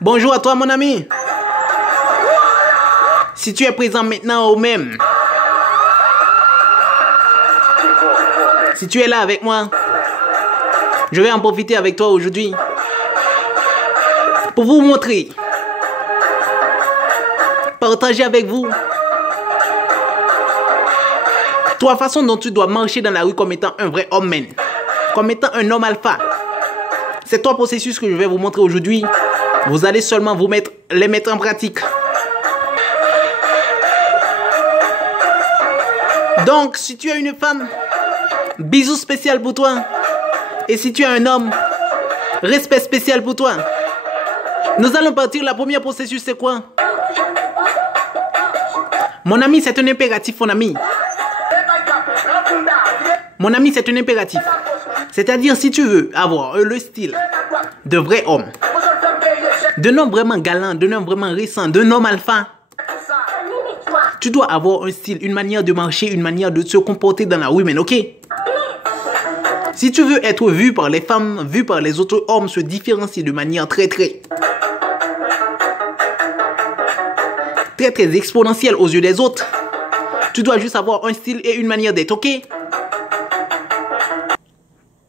Bonjour à toi, mon ami. Si tu es présent maintenant au même, si tu es là avec moi, je vais en profiter avec toi aujourd'hui pour vous montrer, partager avec vous trois façons dont tu dois marcher dans la rue comme étant un vrai homme man, comme étant un homme alpha. Ces trois processus que je vais vous montrer aujourd'hui, vous allez seulement les mettre en pratique. Donc, si tu as une femme, bisous spécial pour toi. Et si tu as un homme, respect spécial pour toi. Nous allons partir. La première processus, c'est quoi? Mon ami, c'est un impératif, mon ami. Mon ami, c'est un impératif. C'est-à-dire, si tu veux avoir le style de vrai homme, d'un homme vraiment galant, d'un homme vraiment récent, d'un homme alpha, tu dois avoir un style, une manière de marcher, une manière de se comporter dans la rue, man, ok? Si tu veux être vu par les femmes, vu par les autres hommes, se différencier de manière très exponentielle aux yeux des autres, tu dois juste avoir un style et une manière d'être, ok?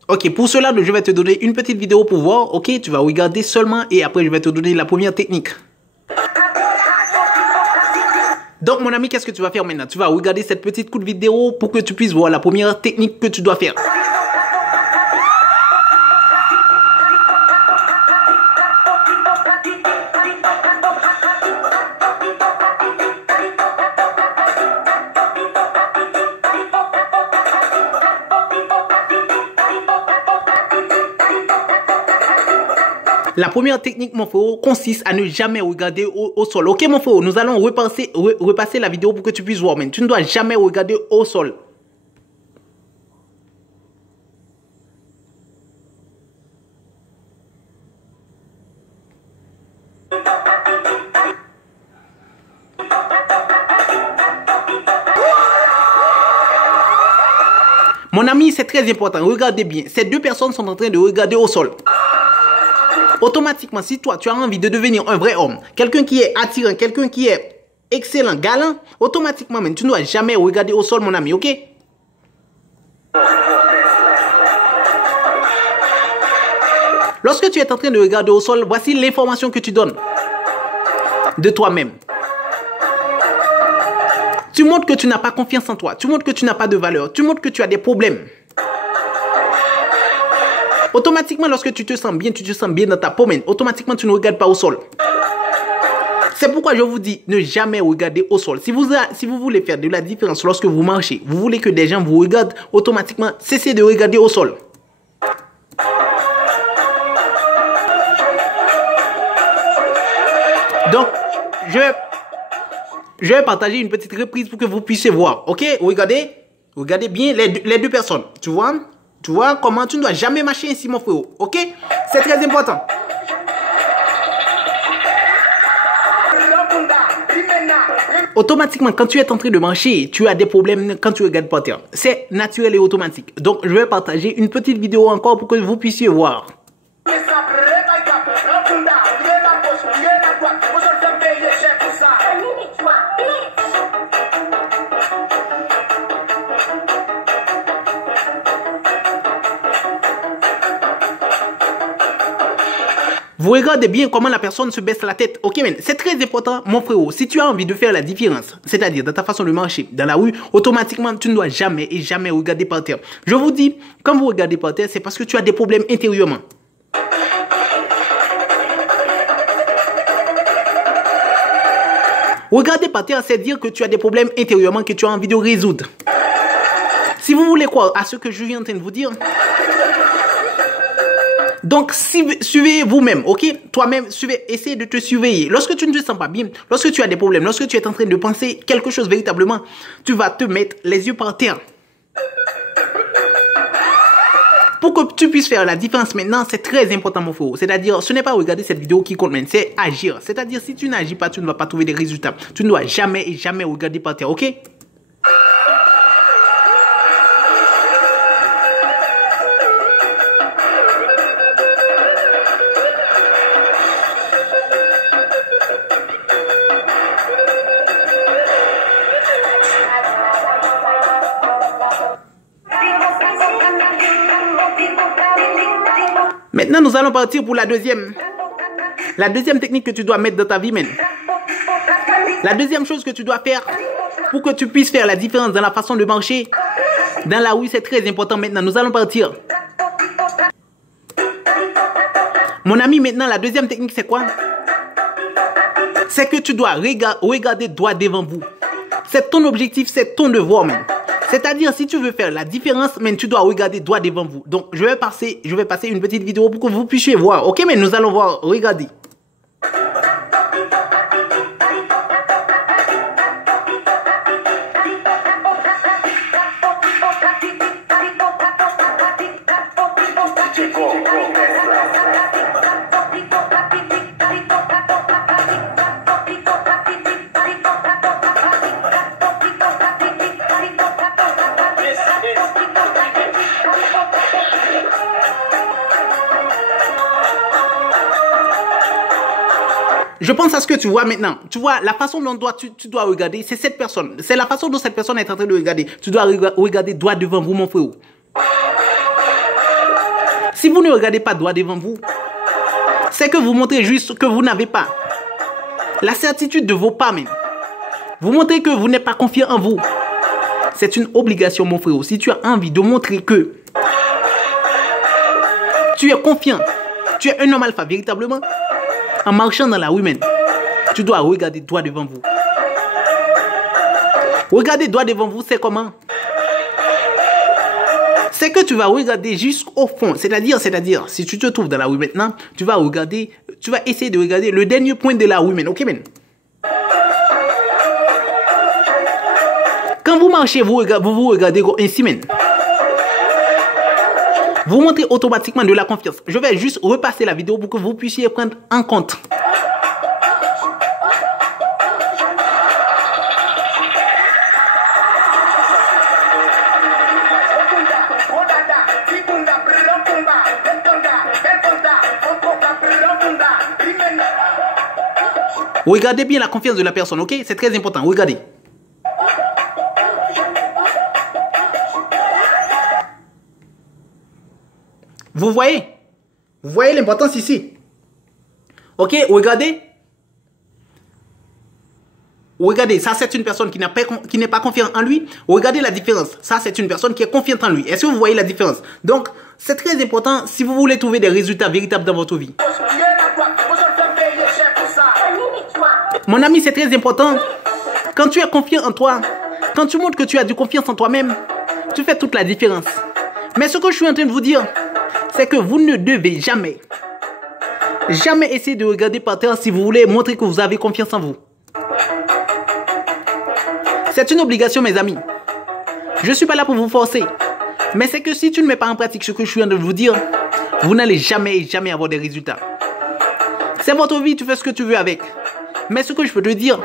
Ok, pour cela, je vais te donner une petite vidéo pour voir, ok? Tu vas regarder seulement et après je vais te donner la première technique. Donc mon ami, qu'est-ce que tu vas faire maintenant? Tu vas regarder cette petite courte vidéo pour que tu puisses voir la première technique que tu dois faire. La première technique, mon frère, consiste à ne jamais regarder au sol. Ok, mon frère, nous allons repasser la vidéo pour que tu puisses voir. Mais tu ne dois jamais regarder au sol. Mon ami, c'est très important. Regardez bien. Ces deux personnes sont en train de regarder au sol. Automatiquement, si toi, tu as envie de devenir un vrai homme, quelqu'un qui est attirant, quelqu'un qui est excellent, galant, automatiquement, tu ne dois jamais regarder au sol, mon ami, ok? Lorsque tu es en train de regarder au sol, voici l'information que tu donnes de toi-même. Tu montres que tu n'as pas confiance en toi, tu montres que tu n'as pas de valeur, tu montres que tu as des problèmes. Automatiquement, lorsque tu te sens bien dans ta peau, automatiquement, tu ne regardes pas au sol. C'est pourquoi je vous dis, ne jamais regarder au sol. Si vous voulez faire de la différence lorsque vous marchez, vous voulez que des gens vous regardent, automatiquement, cessez de regarder au sol. Donc, je vais partager une petite reprise pour que vous puissiez voir. Ok? Regardez bien les deux personnes. Tu vois comment tu ne dois jamais marcher ainsi, mon frère. Ok? C'est très important. Automatiquement, quand tu es en train de marcher, tu as des problèmes quand tu regardes par terre. C'est naturel et automatique. Donc, je vais partager une petite vidéo encore pour que vous puissiez voir. Vous regardez bien comment la personne se baisse la tête. Ok, c'est très important, mon frérot. Si tu as envie de faire la différence, c'est-à-dire dans ta façon de marcher dans la rue, automatiquement, tu ne dois jamais et jamais regarder par terre. Je vous dis, quand vous regardez par terre, c'est parce que tu as des problèmes intérieurement. Regarder par terre, c'est dire que tu as des problèmes intérieurement que tu as envie de résoudre. Si vous voulez croire à ce que je viens en train de vous dire, donc suivez vous-même, ok? Toi-même, essayez de te surveiller. Lorsque tu ne te sens pas bien, lorsque tu as des problèmes, lorsque tu es en train de penser quelque chose véritablement, tu vas te mettre les yeux par terre. Pour que tu puisses faire la différence maintenant, c'est très important, mon frère. C'est-à-dire, ce n'est pas regarder cette vidéo qui compte, c'est agir. C'est-à-dire, si tu n'agis pas, tu ne vas pas trouver des résultats. Tu ne dois jamais et jamais regarder par terre, ok? Maintenant, nous allons partir pour la deuxième. La deuxième technique que tu dois mettre dans ta vie, man. La deuxième chose que tu dois faire pour que tu puisses faire la différence dans la façon de marcher dans la rue, c'est très important. Maintenant, nous allons partir. Mon ami, maintenant, la deuxième technique, c'est quoi? C'est que tu dois regarder droit devant vous. C'est ton objectif, c'est ton devoir, man. C'est-à-dire, si tu veux faire la différence, man, tu dois regarder droit devant vous. Donc, je vais passer une petite vidéo pour que vous puissiez voir. Ok, mais nous allons voir. Regardez. Je pense à ce que tu vois maintenant. Tu vois, la façon dont tu dois regarder, c'est cette personne. C'est la façon dont cette personne est en train de regarder. Tu dois regarder droit devant vous, mon frère. Si vous ne regardez pas droit devant vous, c'est que vous montrez juste que vous n'avez pas la certitude de vos pas, même. Vous montrez que vous n'êtes pas confiant en vous. C'est une obligation, mon frère. Si tu as envie de montrer que tu es confiant, tu es un homme alpha véritablement, en marchant dans la rue, man, tu dois regarder droit devant vous. Regarder droit devant vous, c'est comment? C'est que tu vas regarder jusqu'au fond. C'est-à-dire, si tu te trouves dans la rue maintenant, tu vas essayer de regarder le dernier point de la rue, man. Ok, man? Quand vous marchez, vous regardez ainsi, man. Vous montrez automatiquement de la confiance. Je vais juste repasser la vidéo pour que vous puissiez prendre en compte. Regardez bien la confiance de la personne, ok? C'est très important, regardez. Vous voyez? Vous voyez l'importance ici? Ok, regardez. Regardez, ça c'est une personne qui n'est pas confiante en lui. Regardez la différence. Ça c'est une personne qui est confiante en lui. Est-ce que vous voyez la différence? Donc, c'est très important si vous voulez trouver des résultats véritables dans votre vie. Mon ami, c'est très important. Quand tu es confiant en toi, quand tu montres que tu as du confiance en toi-même, tu fais toute la différence. Mais ce que je suis en train de vous dire, c'est que vous ne devez jamais essayer de regarder par terre si vous voulez montrer que vous avez confiance en vous. C'est une obligation, mes amis. Je ne suis pas là pour vous forcer. Mais c'est que si tu ne mets pas en pratique ce que je suis en train de vous dire, vous n'allez jamais avoir des résultats. C'est votre vie, tu fais ce que tu veux avec. Mais ce que je peux te dire,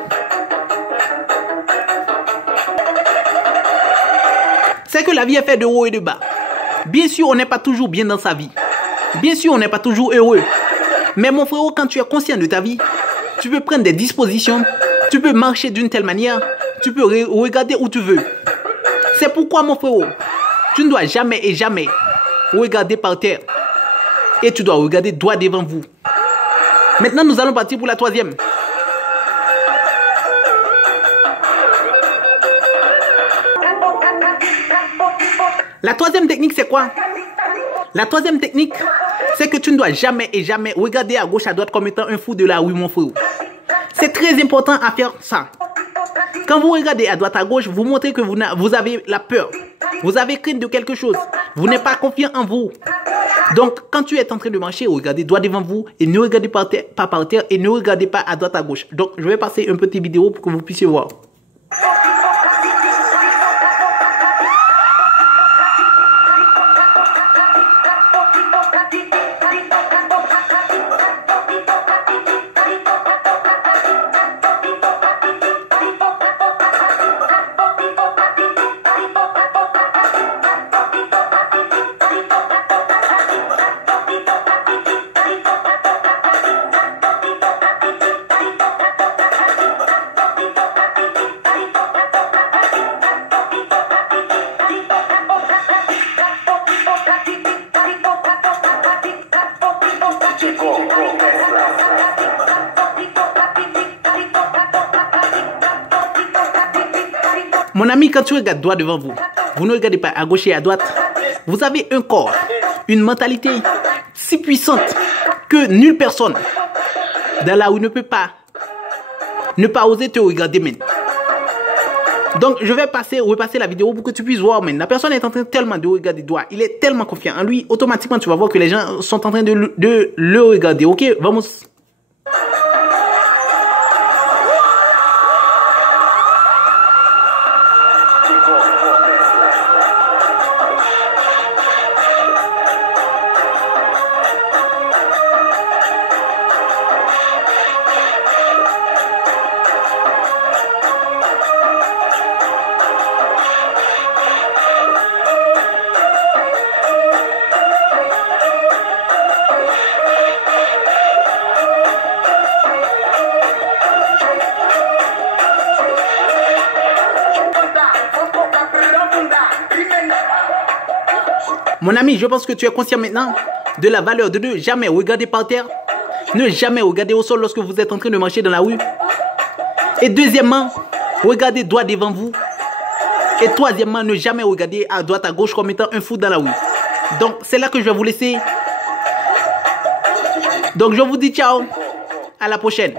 c'est que la vie est faite de haut et de bas. Bien sûr, on n'est pas toujours bien dans sa vie. Bien sûr, on n'est pas toujours heureux. Mais mon frérot, quand tu es conscient de ta vie, tu peux prendre des dispositions, tu peux marcher d'une telle manière, tu peux regarder où tu veux. C'est pourquoi, mon frérot, tu ne dois jamais regarder par terre. Et tu dois regarder droit devant vous. Maintenant, nous allons partir pour la troisième. La troisième technique, c'est quoi? La troisième technique, c'est que tu ne dois jamais regarder à gauche, à droite comme étant un fou de la rue, mon frère. C'est très important à faire ça. Quand vous regardez à droite, à gauche, vous montrez que vous avez la peur. Vous avez crainte de quelque chose. Vous n'êtes pas confiant en vous. Donc, quand tu es en train de marcher, regardez droit devant vous et ne regardez pas par terre et ne regardez pas à droite, à gauche. Donc, je vais passer une petite vidéo pour que vous puissiez voir. Mon ami, quand tu regardes droit devant vous, vous ne regardez pas à gauche et à droite. Vous avez un corps, une mentalité si puissante que nulle personne dans la rue ne peut pas ne pas oser te regarder maintenant. Donc, je vais repasser la vidéo pour que tu puisses voir maintenant. La personne est en train tellement de regarder droit. Il est tellement confiant en lui. Automatiquement, tu vas voir que les gens sont en train de le regarder. Ok, vamos. Mon ami, je pense que tu es conscient maintenant de la valeur de ne jamais regarder par terre, ne jamais regarder au sol lorsque vous êtes en train de marcher dans la rue. Et deuxièmement, regardez droit devant vous. Et troisièmement, ne jamais regarder à droite, à gauche comme étant un fou dans la rue. Donc, c'est là que je vais vous laisser. Donc, je vous dis ciao. À la prochaine.